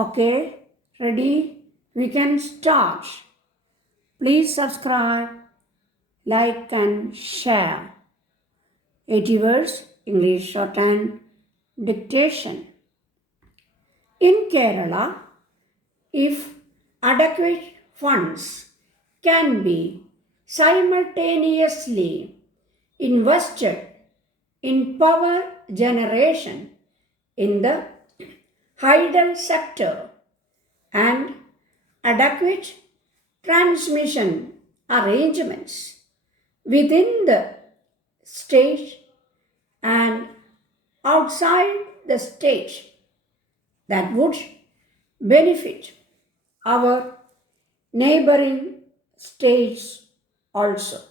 Okay, ready? We can start. Please subscribe, like, and share. 80 words English Shorthand dictation. In Kerala, if adequate funds can be simultaneously invested in power generation in the hydel sector and adequate transmission arrangements within the state and outside the state that would benefit our neighboring states also.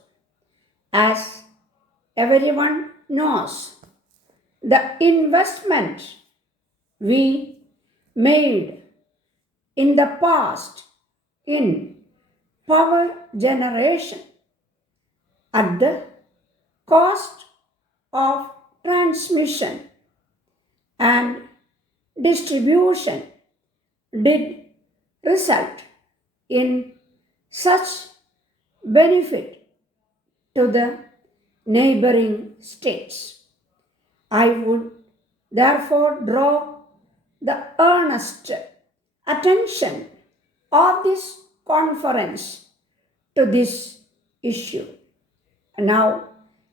As everyone knows, the investment we made in the past in power generation at the cost of transmission and distribution did result in such benefit to the neighboring states. I would therefore draw the earnest attention of this conference to this issue. Now,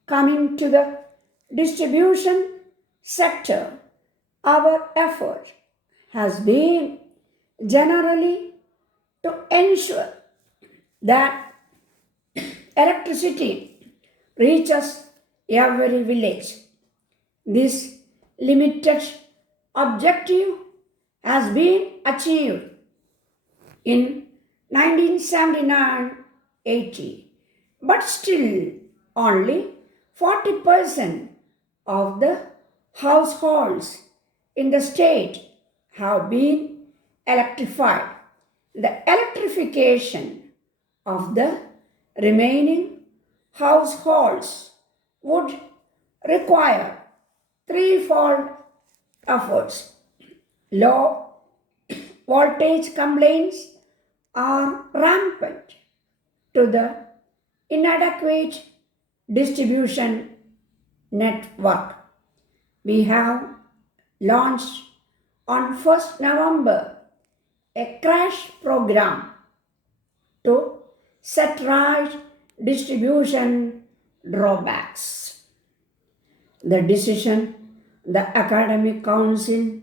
coming to the distribution sector, our effort has been generally to ensure that electricity reaches every village. This limited objective has been achieved in 1979-80, but still only 40% of the households in the state have been electrified. The electrification of the remaining households would require threefold efforts. Low voltage complaints are rampant to the inadequate distribution network. We have launched on 1st November a crash program to set right distribution drawbacks. The decision, the Academic Council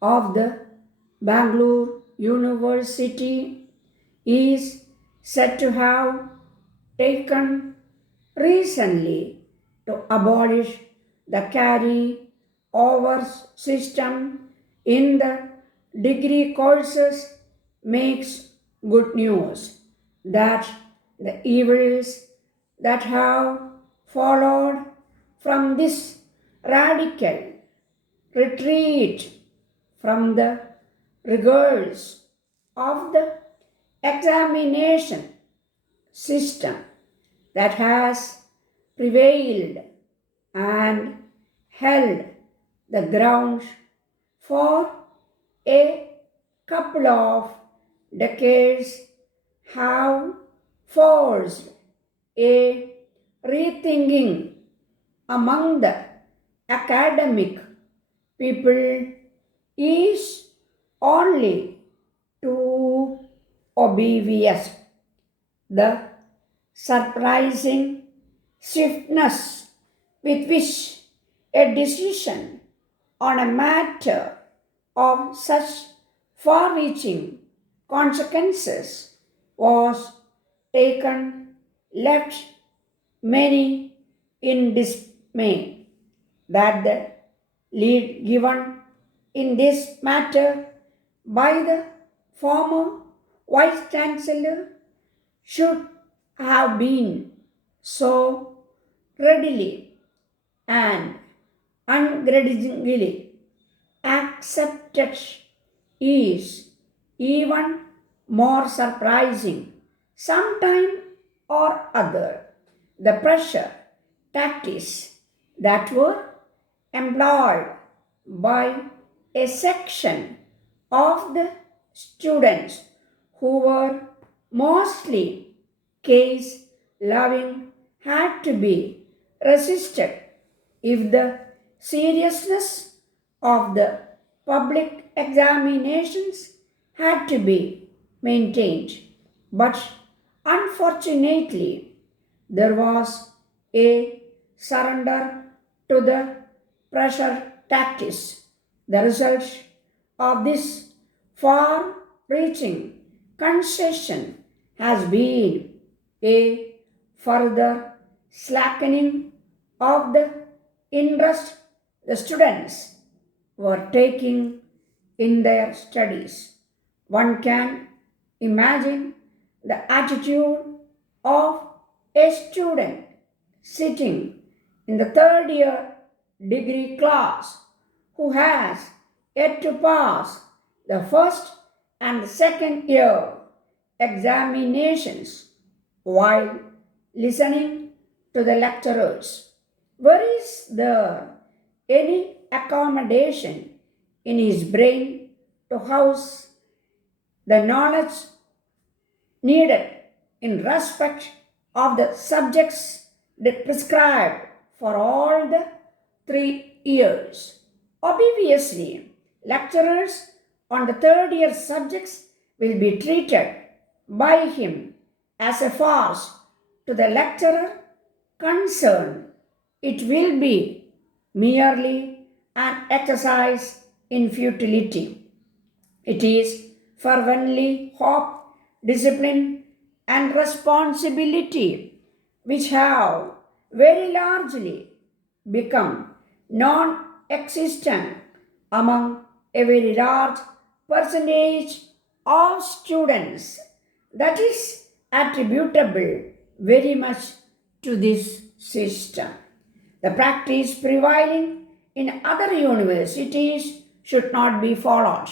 of the Bangalore University is said to have taken recently to abolish the carry over system in the degree courses makes good news that the evils that have followed from this radical retreat from the rigors of the examination system that has prevailed and held the ground for a couple of decades have forced a rethinking among the academic people is only too obvious. The surprising swiftness with which a decision on a matter of such far-reaching consequences was taken left many in dismay that the lead given in this matter by the former Vice Chancellor should have been so readily and ungrudgingly accepted is even more surprising. Sometime or other, the pressure tactics that were employed by a section of the students who were mostly case loving had to be resisted if the seriousness of the public examinations had to be maintained. But unfortunately, there was a surrender to the pressure tactics. The result of this far reaching concession has been a further slackening of the interest the students were taking in their studies. One can imagine the attitude of a student sitting in the third year degree class who has yet to pass the first and second year examinations while listening to the lecturers. Where is there any accommodation in his brain to house the knowledge needed in respect of the subjects prescribed for all the 3 years? Obviously, lecturers on the third year subjects will be treated by him as a farce to the lecturer concerned. It will be merely an exercise in futility. It is fervently hope, discipline, and responsibility which have very largely become non existent among a very large percentage of students. That is attributable very much to this system. The practice prevailing in other universities should not be followed.